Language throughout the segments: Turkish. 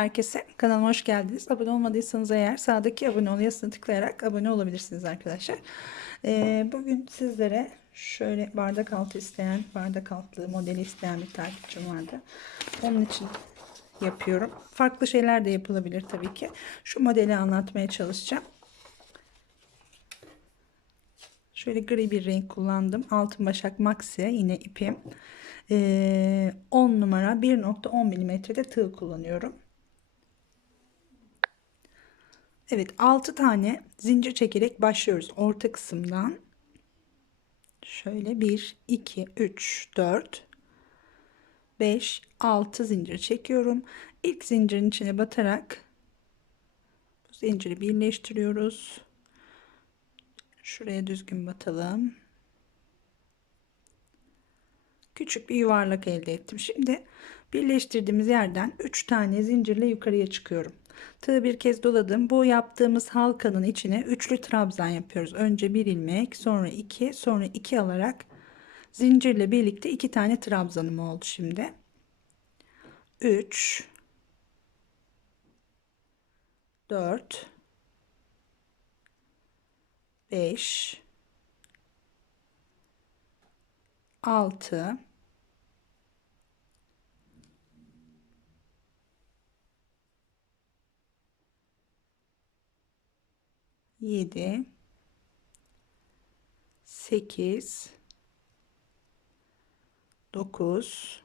Herkese. Kanalıma hoş geldiniz. Abone olmadıysanız eğer sağdaki abone ol yazısına tıklayarak abone olabilirsiniz arkadaşlar. Ee, bugün sizlere şöyle bardak altı isteyen, bardak altı modeli isteyen bir takipçim vardı. Onun için yapıyorum. Farklı şeyler de yapılabilir tabii ki. Şu modeli anlatmaya çalışacağım. Şöyle gri bir renk kullandım. Altın başak maxi yine ipim. Ee, 10 numara 1.10 milimetrede tığ kullanıyorum. Evet 6 tane zincir çekerek başlıyoruz orta kısımdan. Şöyle 1, 2, 3, 4, 5, 6 zincir çekiyorum. İlk zincirin içine batarak bu zinciri birleştiriyoruz. Şuraya düzgün batalım. Küçük bir yuvarlak elde ettim. Şimdi birleştirdiğimiz yerden 3 tane zincirle yukarıya çıkıyorum. Tığı bir kez doladım. Bu yaptığımız halkanın içine üçlü trabzan yapıyoruz. Önce bir ilmek, sonra iki, sonra iki alarak zincirle birlikte iki tane trabzanım oldu şimdi. 3 4 5 6 7 8 9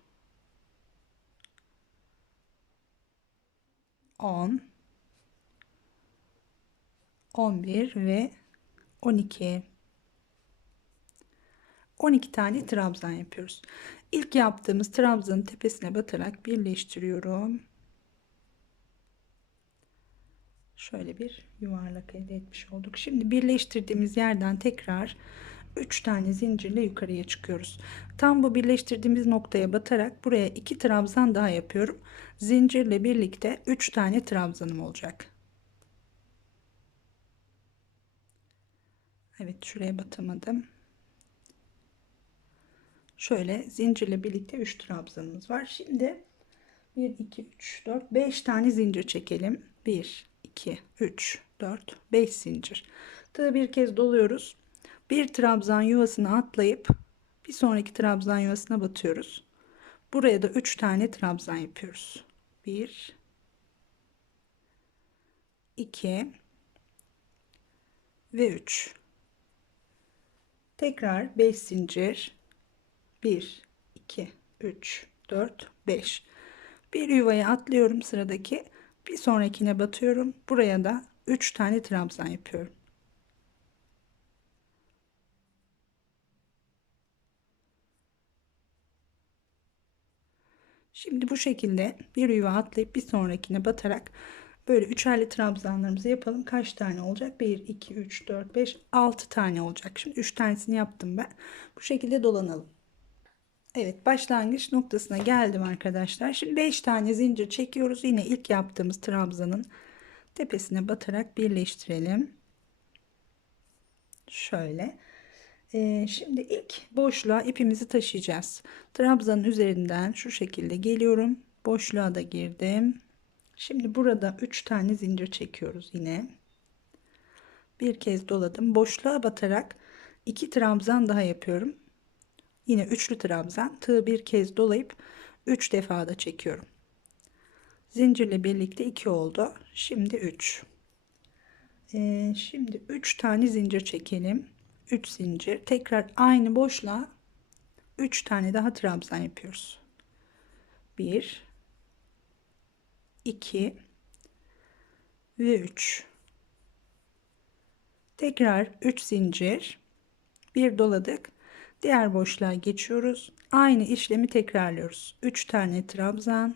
10 11 ve 12 12 tane trabzan yapıyoruz. İlk yaptığımız trabzanın tepesine batarak birleştiriyorum. Şöyle bir yuvarlak elde etmiş olduk. Şimdi birleştirdiğimiz yerden tekrar 3 tane zincirle yukarıya çıkıyoruz. Tam bu birleştirdiğimiz noktaya batarak buraya 2 trabzan daha yapıyorum. Zincirle birlikte 3 tane trabzanım olacak. Evet şuraya batamadım. Şöyle zincirle birlikte 3 trabzanımız var. Şimdi 1 2 3 4 5 tane zincir çekelim. 1 2 3 4 5 zincir. Tığı bir kez doluyoruz. Bir trabzan yuvasına atlayıp bir sonraki trabzan yuvasına batıyoruz. Buraya da 3 tane trabzan yapıyoruz. 1 2 ve 3 tekrar 5 zincir 1 2 3 4 5 bir yuvaya atlıyorum sıradaki bir sonrakine batıyorum buraya da 3 tane trabzan yapıyorum Şimdi bu şekilde bir yuva atlayıp bir sonrakine batarak böyle üçerli trabzanlarımızı yapalım. Kaç tane olacak? 1, 2, 3, 4, 5, 6 tane olacak. Şimdi 3 tanesini yaptım ben. Bu şekilde dolanalım. Evet başlangıç noktasına geldim arkadaşlar. Şimdi 5 tane zincir çekiyoruz. Yine ilk yaptığımız trabzanın tepesine batarak birleştirelim. Şöyle. Ee, şimdi ilk boşluğa ipimizi taşıyacağız. Trabzanın üzerinden şu şekilde geliyorum. Boşluğa da girdim. Şimdi burada 3 tane zincir çekiyoruz yine. Bir kez doladım. Boşluğa batarak 2 trabzan daha yapıyorum. Yine üçlü trabzan. Tığı bir kez dolayıp 3 defa da çekiyorum. Zincirle birlikte 2 oldu. Şimdi 3. Ee, şimdi 3 tane zincir çekelim. 3 zincir. Tekrar aynı boşluğa 3 tane daha trabzan yapıyoruz. 1 2 ve 3. Tekrar 3 zincir. Bir doladık. Diğer boşluğa geçiyoruz. Aynı işlemi tekrarlıyoruz. 3 tane trabzan.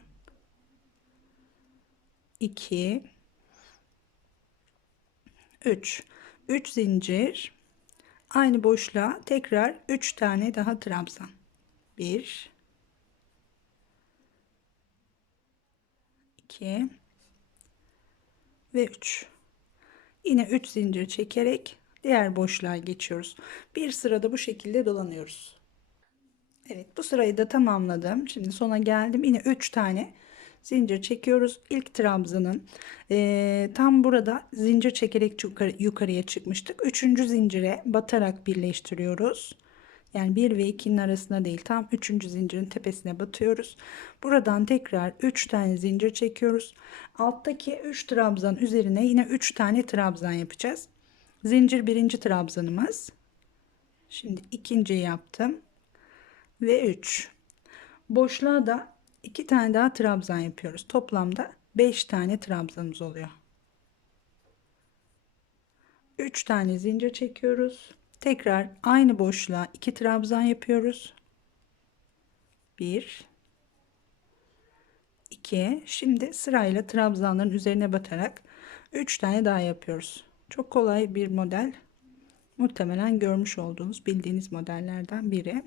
2 3 3 zincir. Aynı boşluğa tekrar 3 tane daha trabzan. 1 2 ve 3 yine 3 zincir çekerek diğer boşluğa geçiyoruz bir sırada bu şekilde dolanıyoruz Evet bu sırayı da tamamladım şimdi sona geldim yine 3 tane zincir çekiyoruz. İlk trabzanın e, tam burada zincir çekerek yukarı, yukarıya çıkmıştık. Üçüncü zincire batarak birleştiriyoruz. Yani 1 ve 2'nin arasında değil tam 3. zincirin tepesine batıyoruz. Buradan tekrar 3 tane zincir çekiyoruz. Alttaki 3 trabzan üzerine yine 3 tane trabzan yapacağız. Zincir birinci trabzanımız. Şimdi ikinci yaptım. Ve 3. Boşluğa da 2 tane daha trabzan yapıyoruz. Toplamda 5 tane trabzanımız oluyor. 3 tane zincir çekiyoruz. Tekrar aynı boşluğa 2 trabzan yapıyoruz. 1 2 Şimdi sırayla trabzanların üzerine batarak 3 tane daha yapıyoruz. Çok kolay bir model. Muhtemelen görmüş olduğunuz bildiğiniz modellerden biri.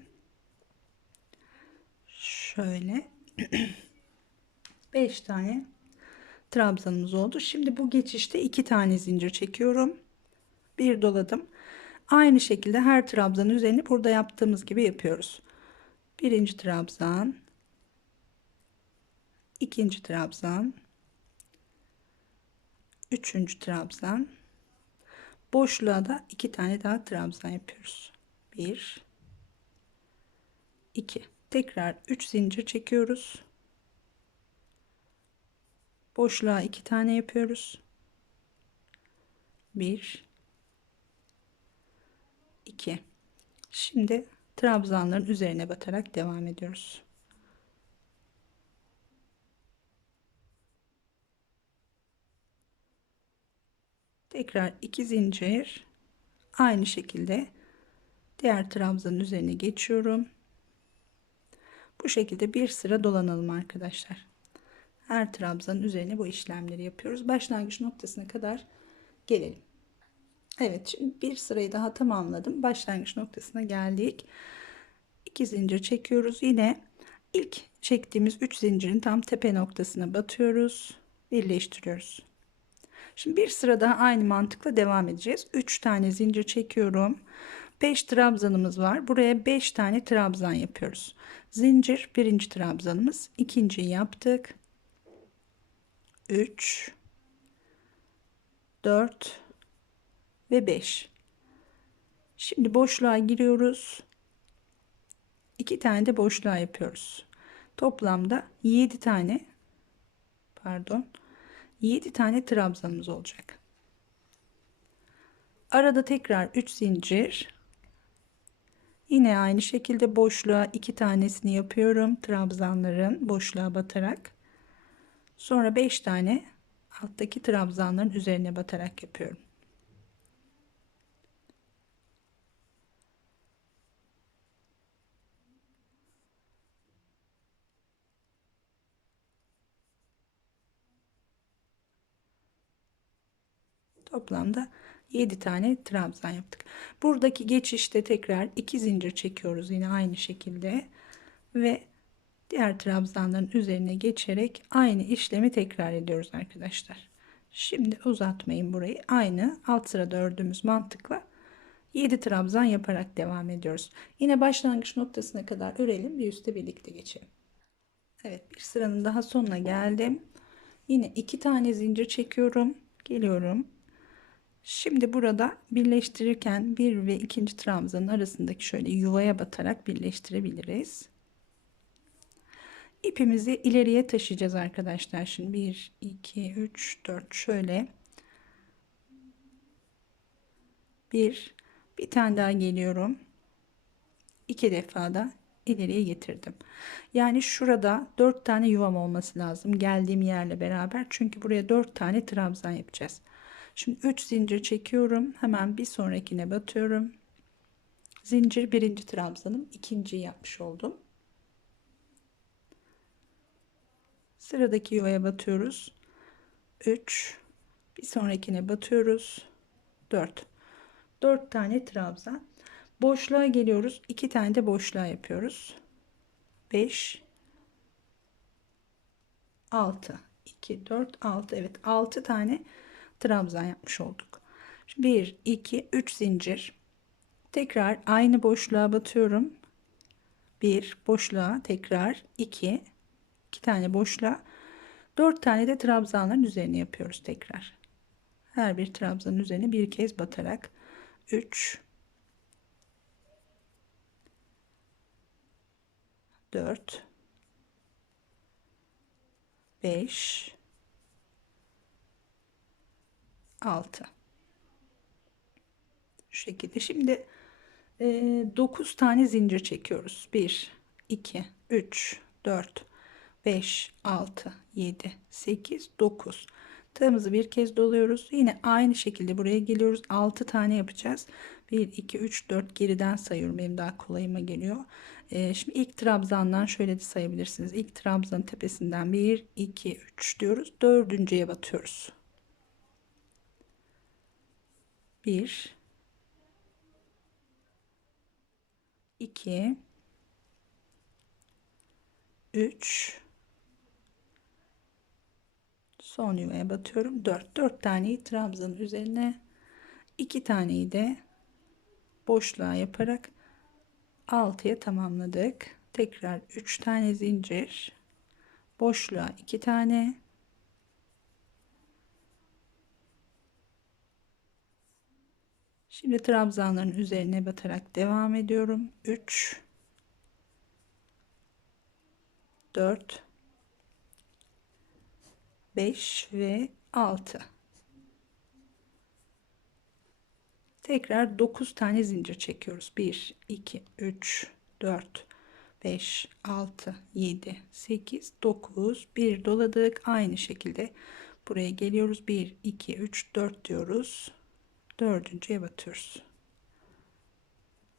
Şöyle 5 tane trabzanımız oldu. Şimdi bu geçişte 2 tane zincir çekiyorum. Bir doladım. Aynı şekilde her trabzanın üzerine burada yaptığımız gibi yapıyoruz. Birinci trabzan, ikinci trabzan, üçüncü trabzan, boşluğa da iki tane daha trabzan yapıyoruz. Bir, iki. Tekrar üç zincir çekiyoruz. Boşluğa iki tane yapıyoruz. Bir, 2 şimdi trabzanların üzerine batarak devam ediyoruz tekrar iki zincir aynı şekilde diğer trabzanın üzerine geçiyorum bu şekilde bir sıra dolanalım arkadaşlar her trabzanın üzerine bu işlemleri yapıyoruz başlangıç noktasına kadar gelelim Evet şimdi bir sırayı daha tamamladım. Başlangıç noktasına geldik. 2 zincir çekiyoruz. Yine ilk çektiğimiz 3 zincirin tam tepe noktasına batıyoruz. Birleştiriyoruz. Şimdi bir sıra daha aynı mantıkla devam edeceğiz. 3 tane zincir çekiyorum. 5 trabzanımız var. Buraya 5 tane trabzan yapıyoruz. Zincir birinci trabzanımız. ikinciyi yaptık. 3 4 ve 5. Şimdi boşluğa giriyoruz. 2 tane de boşluğa yapıyoruz. Toplamda 7 tane pardon 7 tane trabzanımız olacak. Arada tekrar 3 zincir. Yine aynı şekilde boşluğa 2 tanesini yapıyorum. Trabzanların boşluğa batarak. Sonra 5 tane alttaki trabzanların üzerine batarak yapıyorum. Toplamda 7 tane trabzan yaptık. Buradaki geçişte tekrar 2 zincir çekiyoruz yine aynı şekilde ve diğer trabzanların üzerine geçerek aynı işlemi tekrar ediyoruz arkadaşlar. Şimdi uzatmayın burayı. Aynı alt sırada ördüğümüz mantıkla 7 trabzan yaparak devam ediyoruz. Yine başlangıç noktasına kadar örelim bir üste birlikte geçelim. Evet bir sıranın daha sonuna geldim. Yine iki tane zincir çekiyorum. Geliyorum Şimdi burada birleştirirken bir ve ikinci trabzanın arasındaki şöyle yuvaya batarak birleştirebiliriz. İpimizi ileriye taşıyacağız arkadaşlar. Şimdi 1, 2, 3, 4 şöyle. Bir, bir tane daha geliyorum. İki defa da ileriye getirdim. Yani şurada dört tane yuvam olması lazım geldiğim yerle beraber. Çünkü buraya dört tane trabzan yapacağız. Şimdi 3 zincir çekiyorum. Hemen bir sonrakine batıyorum. Zincir birinci trabzanım. ikinciyi yapmış oldum. Sıradaki yuvaya batıyoruz. 3 bir sonrakine batıyoruz. 4 4 tane trabzan. Boşluğa geliyoruz. 2 tane de boşluğa yapıyoruz. 5 6 2 4 6 evet 6 tane trabzan yapmış olduk. 1 2 3 zincir. Tekrar aynı boşluğa batıyorum. 1 boşluğa tekrar 2 2 tane boşluğa. 4 tane de trabzanların üzerine yapıyoruz tekrar. Her bir trabzanın üzerine bir kez batarak. 3 4 5 6 şu şekilde. Şimdi e, 9 tane zincir çekiyoruz. 1 2 3 4 5 6 7 8 9 tığımızı bir kez doluyoruz. Yine aynı şekilde buraya geliyoruz. 6 tane yapacağız. 1 2 3 4 geriden sayıyorum. Benim daha kolayıma geliyor. Ee, şimdi ilk trabzandan şöyle de sayabilirsiniz. İlk trabzanın tepesinden 1 2 3 diyoruz. Dördüncüye batıyoruz 1 2 3 son yuvaya batıyorum. 4 4 taneyi trabzanın üzerine 2 taneyi de boşluğa yaparak 6'ya tamamladık. Tekrar 3 tane zincir boşluğa 2 tane Şimdi trabzanların üzerine batarak devam ediyorum. 3 4 5 ve 6 tekrar 9 tane zincir çekiyoruz. 1 2 3 4 5 6 7 8 9 bir doladık. Aynı şekilde buraya geliyoruz. 1 2 3 4 diyoruz dördüncüye batıyoruz.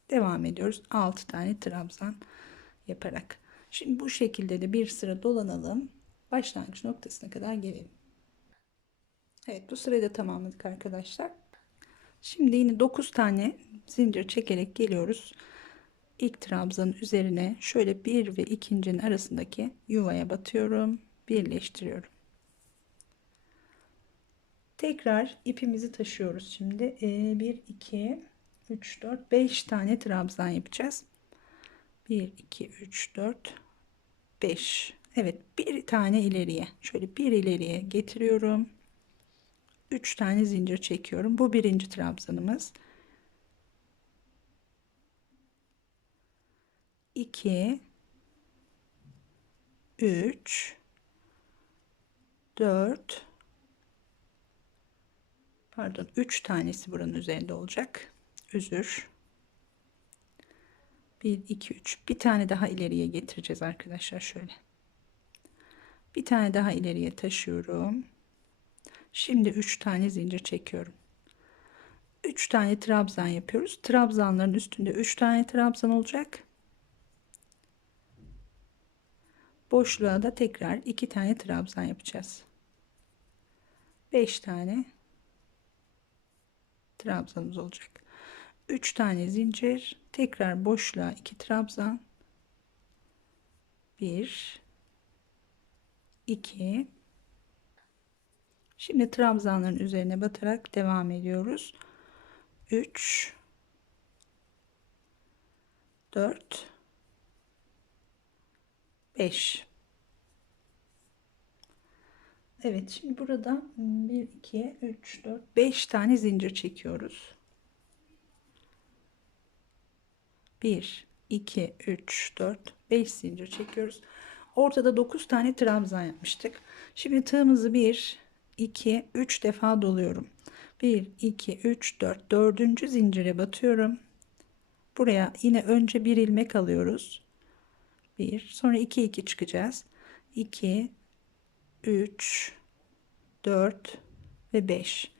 Devam ediyoruz. 6 tane trabzan yaparak. Şimdi bu şekilde de bir sıra dolanalım. Başlangıç noktasına kadar gelelim. Evet bu sırayı da tamamladık arkadaşlar. Şimdi yine 9 tane zincir çekerek geliyoruz. İlk trabzanın üzerine şöyle bir ve ikincinin arasındaki yuvaya batıyorum birleştiriyorum tekrar ipimizi taşıyoruz şimdi. 1 2 3 4 5 tane trabzan yapacağız. 1 2 3 4 5 Evet bir tane ileriye. Şöyle bir ileriye getiriyorum. 3 tane zincir çekiyorum. Bu birinci trabzanımız. 2 3 4 pardon 3 tanesi buranın üzerinde olacak. Özür 1 2 3 bir tane daha ileriye getireceğiz arkadaşlar şöyle. Bir tane daha ileriye taşıyorum. Şimdi 3 tane zincir çekiyorum. 3 tane trabzan yapıyoruz. Trabzanların üstünde 3 tane trabzan olacak. Boşluğa da tekrar 2 tane trabzan yapacağız. 5 tane trabzanımız olacak. 3 tane zincir tekrar boşluğa 2 trabzan. 1 2 şimdi trabzanların üzerine batarak devam ediyoruz. 3 4 5 Evet şimdi burada 1 2 3 4 5 tane zincir çekiyoruz. 1 2 3 4 5 zincir çekiyoruz. Ortada 9 tane trabzan yapmıştık. Şimdi tığımızı 1 2 3 defa doluyorum. 1 2 3 4 4. zincire batıyorum. Buraya yine önce bir ilmek alıyoruz. 1 sonra 2 2 çıkacağız. 2 3 4 ve 5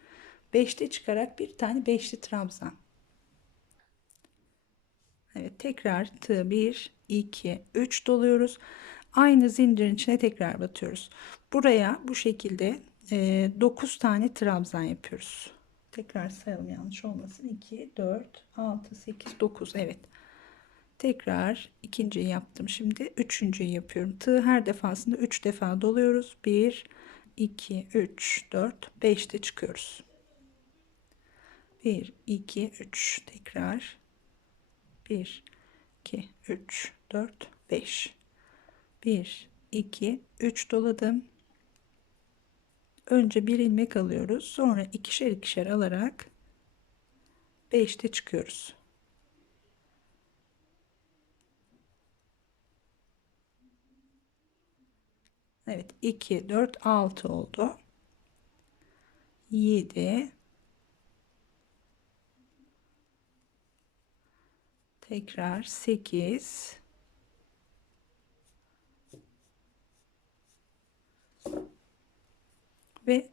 5'te çıkarak bir tane beşli trabzan. Evet tekrar tığ 1 2 3 doluyoruz. Aynı zincirin içine tekrar batıyoruz. Buraya bu şekilde e, 9 tane trabzan yapıyoruz. Tekrar sayalım yanlış olmasın. 2 4 6 8 9 evet tekrar ikinciyi yaptım şimdi. Üçüncüyü yapıyorum. Tığ her defasında 3 defa doluyoruz. 1 2 3 4 5'te çıkıyoruz. 1 2 3 tekrar. 1 2 3 4 5 1 2 3 doladım. Önce bir ilmek alıyoruz. Sonra ikişer ikişer alarak 5'te çıkıyoruz. Evet 2 4 6 oldu. 7 tekrar 8 ve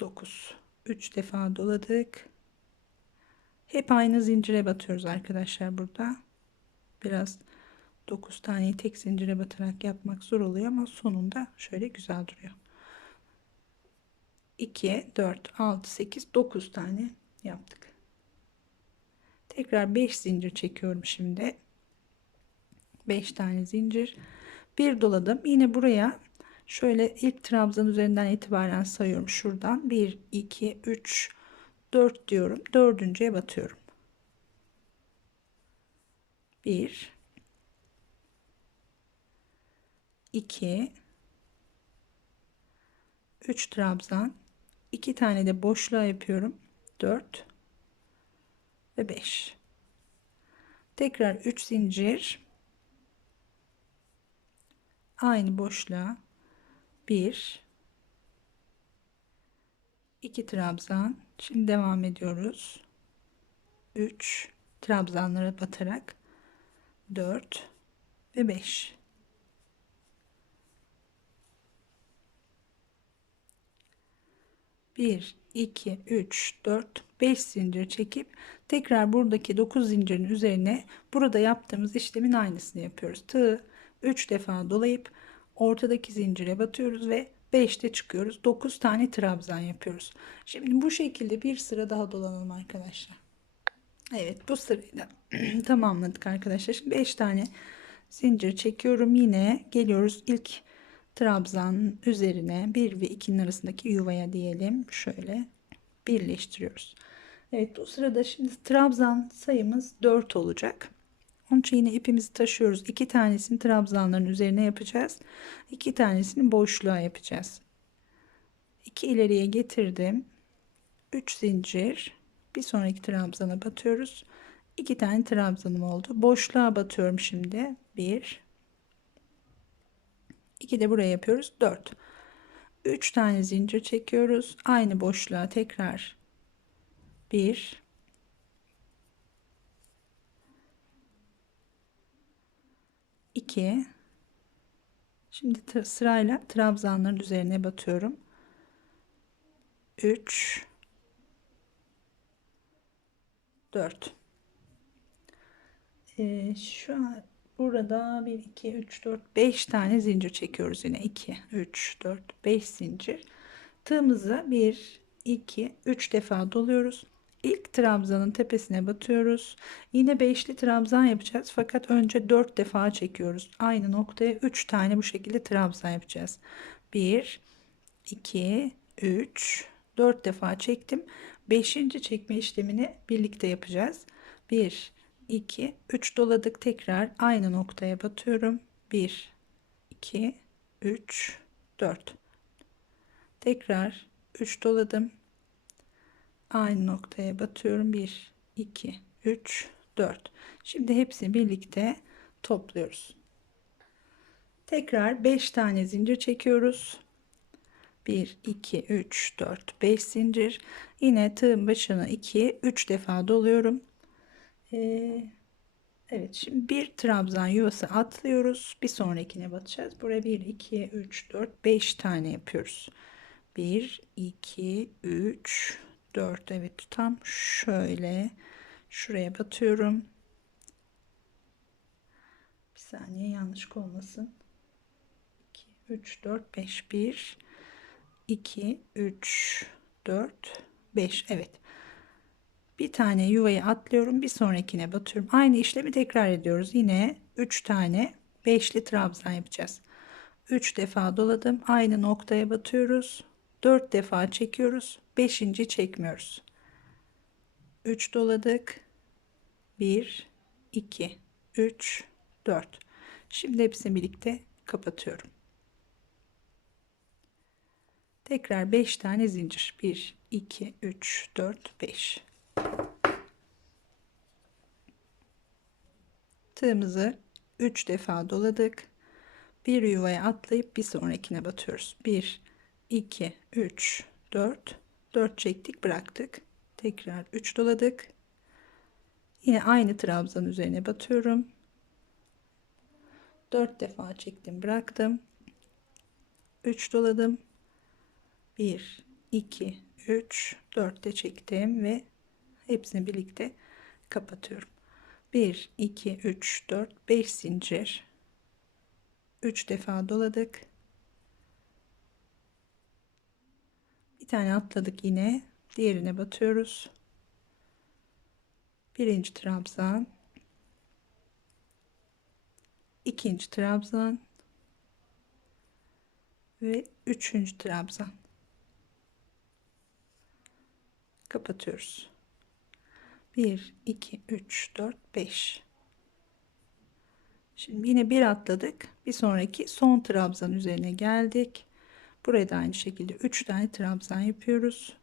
9 3 defa doladık. Hep aynı zincire batıyoruz arkadaşlar burada. Biraz 9 taneyi tek zincire batarak yapmak zor oluyor ama sonunda şöyle güzel duruyor 2 4 6 8 9 tane yaptık tekrar 5 zincir çekiyorum şimdi 5 tane zincir bir doladım yine buraya Şöyle ilk trabzan üzerinden itibaren sayıyorum. Şuradan 1, 2, 3, 4 diyorum. Dördüncüye batıyorum. 1, 2, 3 trabzan. 2 tane de boşluğa yapıyorum. 4 ve 5. Tekrar 3 zincir. Aynı boşluğa 1 2 trabzan şimdi devam ediyoruz 3 trabzanlara batarak 4 ve 5 1 2 3 4 5 zincir çekip tekrar buradaki 9 zincirin üzerine burada yaptığımız işlemin aynısını yapıyoruz. Tığı 3 defa dolayıp ortadaki zincire batıyoruz ve 5'te çıkıyoruz. 9 tane trabzan yapıyoruz. Şimdi bu şekilde bir sıra daha dolanalım arkadaşlar. Evet bu sırayı da tamamladık arkadaşlar. Şimdi 5 tane zincir çekiyorum. Yine geliyoruz ilk trabzan üzerine 1 ve 2'nin arasındaki yuvaya diyelim. Şöyle birleştiriyoruz. Evet bu sırada şimdi trabzan sayımız 4 olacak. Onun için yine ipimizi taşıyoruz. İki tanesini trabzanların üzerine yapacağız. İki tanesini boşluğa yapacağız. İki ileriye getirdim. Üç zincir. Bir sonraki trabzana batıyoruz. İki tane trabzanım oldu. Boşluğa batıyorum şimdi. Bir. İki de buraya yapıyoruz. Dört. Üç tane zincir çekiyoruz. Aynı boşluğa tekrar. Bir 2 şimdi sırayla trabzanların üzerine batıyorum 3 4 ee, şu an burada 1 2 3 4 5 tane zincir çekiyoruz yine 2 3 4 5 zincir tığımızı 1 2 3 defa doluyoruz İlk trabzanın tepesine batıyoruz. Yine beşli trabzan yapacağız. Fakat önce dört defa çekiyoruz. Aynı noktaya üç tane bu şekilde trabzan yapacağız. Bir, iki, üç, dört defa çektim. Beşinci çekme işlemini birlikte yapacağız. Bir, iki, üç doladık. Tekrar aynı noktaya batıyorum. Bir, iki, üç, dört. Tekrar üç doladım aynı noktaya batıyorum 1 2 3 4 şimdi hepsini birlikte topluyoruz tekrar 5 tane zincir çekiyoruz 1 2 3 4 5 zincir yine tığın başına 2 3 defa doluyorum ee, Evet şimdi bir trabzan yuvası atlıyoruz. Bir sonrakine batacağız buraya 1 2 3 4 5 tane yapıyoruz. 1 2 3 4 evet tam şöyle şuraya batıyorum. Bir saniye yanlış olmasın. 2 3 4 5 1 2 3 4 5 evet bir tane yuvayı atlıyorum bir sonrakine batıyorum. Aynı işlemi tekrar ediyoruz. Yine 3 tane beşli trabzan yapacağız. 3 defa doladım. Aynı noktaya batıyoruz. 4 defa çekiyoruz. 5. çekmiyoruz. 3 doladık. 1 2 3 4 şimdi hepsini birlikte kapatıyorum. Tekrar 5 tane zincir. 1, 2, 3, 4, 5. Tığımızı 3 defa doladık. Bir yuvaya atlayıp bir sonrakine batıyoruz. 1, 2, 3, 4. 4 çektik bıraktık. Tekrar 3 doladık. Yine aynı trabzan üzerine batıyorum. 4 defa çektim bıraktım. 3 doladım. 1 2 3 4 de çektim ve hepsini birlikte kapatıyorum. 1 2 3 4 5 zincir 3 defa doladık. Bir tane atladık yine. Diğerine batıyoruz. Birinci trabzan. ikinci trabzan ve üçüncü trabzan kapatıyoruz 1 2 3 4 5 şimdi yine bir atladık. Bir sonraki son trabzan üzerine geldik. Buraya da aynı şekilde 3 tane trabzan yapıyoruz.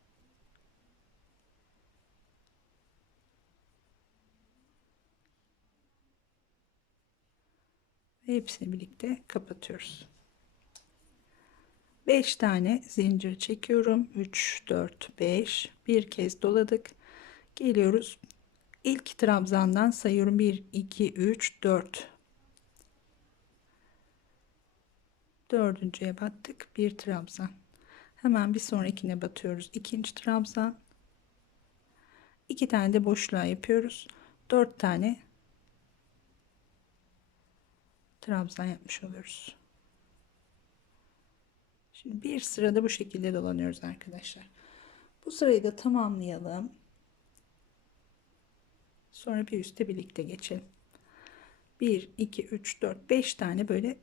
Ve hepsini birlikte kapatıyoruz. 5 tane zincir çekiyorum. 3 4 5 bir kez doladık geliyoruz. İlk trabzandan sayıyorum. 1 2 3 4 dördüncüye battık. Bir trabzan. Hemen bir sonrakine batıyoruz. İkinci trabzan. İki tane de boşluğa yapıyoruz. 4 tane trabzan yapmış oluyoruz. Şimdi bir sırada bu şekilde dolanıyoruz arkadaşlar. Bu sırayı da tamamlayalım. Sonra bir üste birlikte geçelim. 1, 2, 3, 4, 5 tane böyle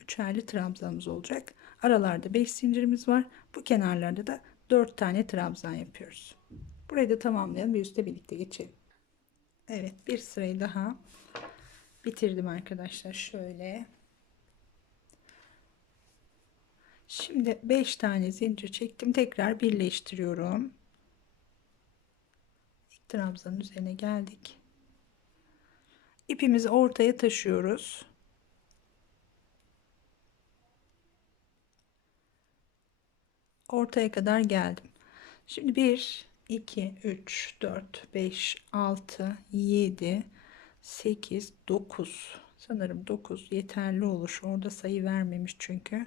üçerli trabzanımız olacak. Aralarda 5 zincirimiz var. Bu kenarlarda da 4 tane trabzan yapıyoruz. Burayı da tamamlayalım. Bir üste birlikte geçelim. Evet bir sırayı daha bitirdim arkadaşlar. Şöyle. Şimdi 5 tane zincir çektim. Tekrar birleştiriyorum. Trabzanın üzerine geldik. İpimizi ortaya taşıyoruz. Ortaya kadar geldim. Şimdi 1 2 3 4 5 6 7 8 9 sanırım 9 yeterli olur. Orada sayı vermemiş çünkü.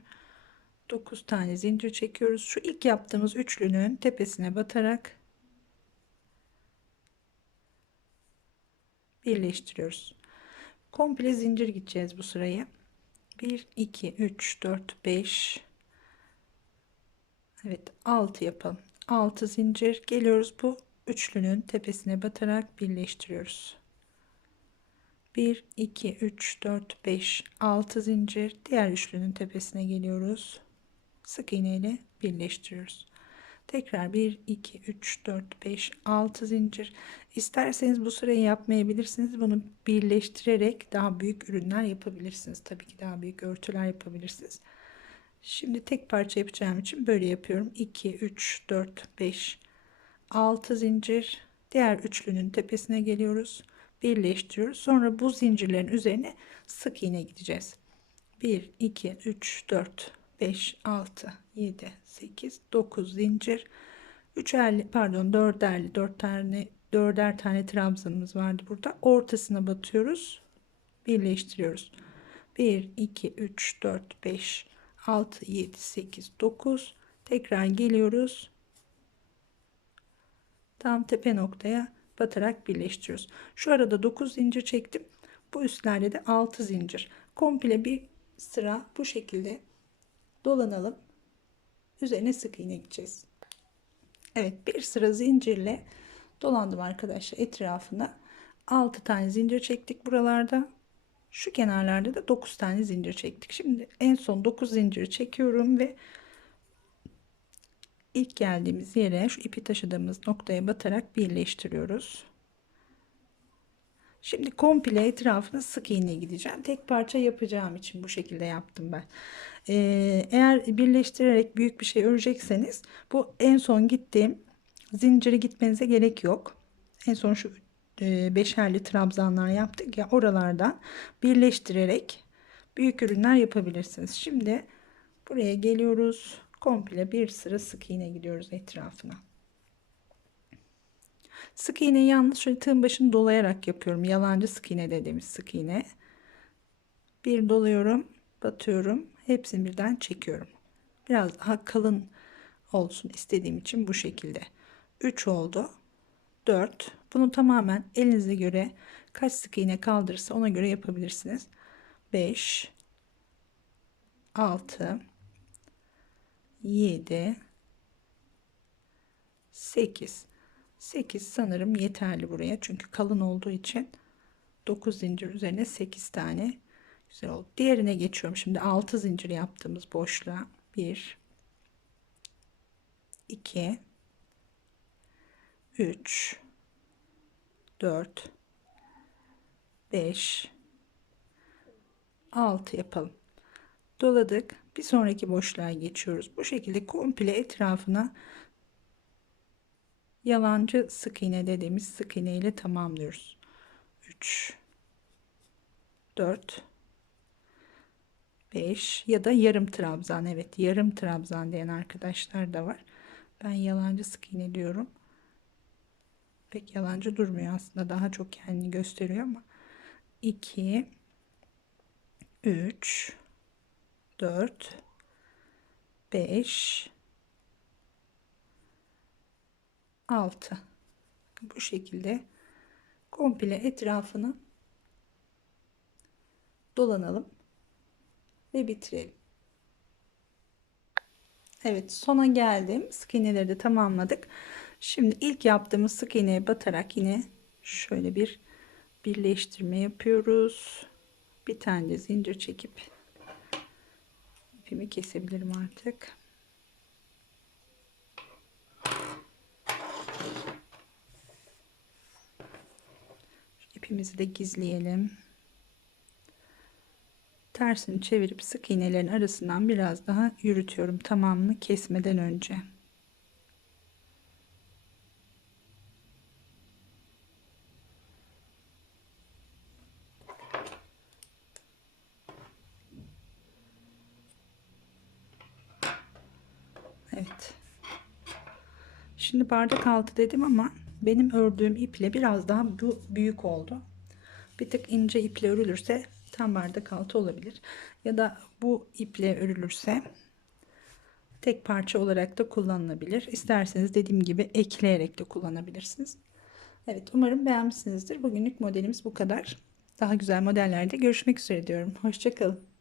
9 tane zincir çekiyoruz. Şu ilk yaptığımız üçlünün tepesine batarak birleştiriyoruz. Komple zincir gideceğiz bu sırayı. 1 2 3 4 5 Evet 6 yapalım. 6 zincir geliyoruz bu üçlünün tepesine batarak birleştiriyoruz. 1 2 3 4 5 6 zincir diğer üçlünün tepesine geliyoruz sık iğne ile birleştiriyoruz. Tekrar 1 2 3 4 5 6 zincir. İsterseniz bu sırayı yapmayabilirsiniz. Bunu birleştirerek daha büyük ürünler yapabilirsiniz. Tabii ki daha büyük örtüler yapabilirsiniz. Şimdi tek parça yapacağım için böyle yapıyorum. 2 3 4 5 6 zincir. Diğer üçlünün tepesine geliyoruz. Birleştiriyoruz. Sonra bu zincirlerin üzerine sık iğne gideceğiz. 1 2 3 4 5 6 7 8 9 zincir. 3'erli pardon 4'erli 4 tane 4'er tane trabzanımız vardı burada. Ortasına batıyoruz birleştiriyoruz. 1 2 3 4 5 6 7 8 9 tekrar geliyoruz. Tam tepe noktaya batarak birleştiriyoruz. Şu arada 9 zincir çektim. Bu üstlerde de 6 zincir. Komple bir sıra bu şekilde dolanalım. Üzerine sık iğne gideceğiz. Evet bir sıra zincirle dolandım arkadaşlar etrafına. 6 tane zincir çektik buralarda. Şu kenarlarda da 9 tane zincir çektik. Şimdi en son 9 zincir çekiyorum ve ilk geldiğimiz yere şu ipi taşıdığımız noktaya batarak birleştiriyoruz. Şimdi komple etrafına sık iğne gideceğim. Tek parça yapacağım için bu şekilde yaptım ben. Ee, eğer birleştirerek büyük bir şey örecekseniz bu en son gittiğim zinciri gitmenize gerek yok. En son şu e, beşerli trabzanlar yaptık ya oralardan birleştirerek büyük ürünler yapabilirsiniz. Şimdi buraya geliyoruz. Komple bir sıra sık iğne gidiyoruz etrafına. Sık iğneyi yalnız şöyle tığın başını dolayarak yapıyorum. Yalancı sık iğne dediğimiz sık iğne. Bir doluyorum, batıyorum. Hepsini birden çekiyorum. Biraz daha kalın olsun istediğim için bu şekilde. 3 oldu. 4. Bunu tamamen elinize göre kaç sık iğne kaldırırsa ona göre yapabilirsiniz. 5 6 7 8 8 sanırım yeterli buraya çünkü kalın olduğu için 9 zincir üzerine 8 tane güzel oldu. Diğerine geçiyorum. Şimdi 6 zincir yaptığımız boşluğa 1 2 3 4 5 6 yapalım. Doladık. Bir sonraki boşluğa geçiyoruz. Bu şekilde komple etrafına yalancı sık iğne dediğimiz sık iğne ile tamamlıyoruz. 3 4 5 ya da yarım trabzan. Evet, yarım trabzan diyen arkadaşlar da var. Ben yalancı sık iğne diyorum. Pek yalancı durmuyor aslında. Daha çok kendini gösteriyor ama 2 3 4 5 6 bu şekilde komple etrafını dolanalım ve bitirelim. Evet sona geldim. Sık iğneleri de tamamladık. Şimdi ilk yaptığımız sık iğneye batarak yine şöyle bir birleştirme yapıyoruz. Bir tane de zincir çekip ipimi kesebilirim artık. İpimizi de gizleyelim. Tersini çevirip sık iğnelerin arasından biraz daha yürütüyorum tamamını kesmeden önce. Evet. Şimdi bardak altı dedim ama benim ördüğüm iple biraz daha büyük oldu. Bir tık ince iple örülürse tam bardak altı olabilir. Ya da bu iple örülürse tek parça olarak da kullanılabilir. İsterseniz dediğim gibi ekleyerek de kullanabilirsiniz. Evet umarım beğenmişsinizdir. Bugünlük modelimiz bu kadar. Daha güzel modellerde görüşmek üzere diyorum. Hoşçakalın.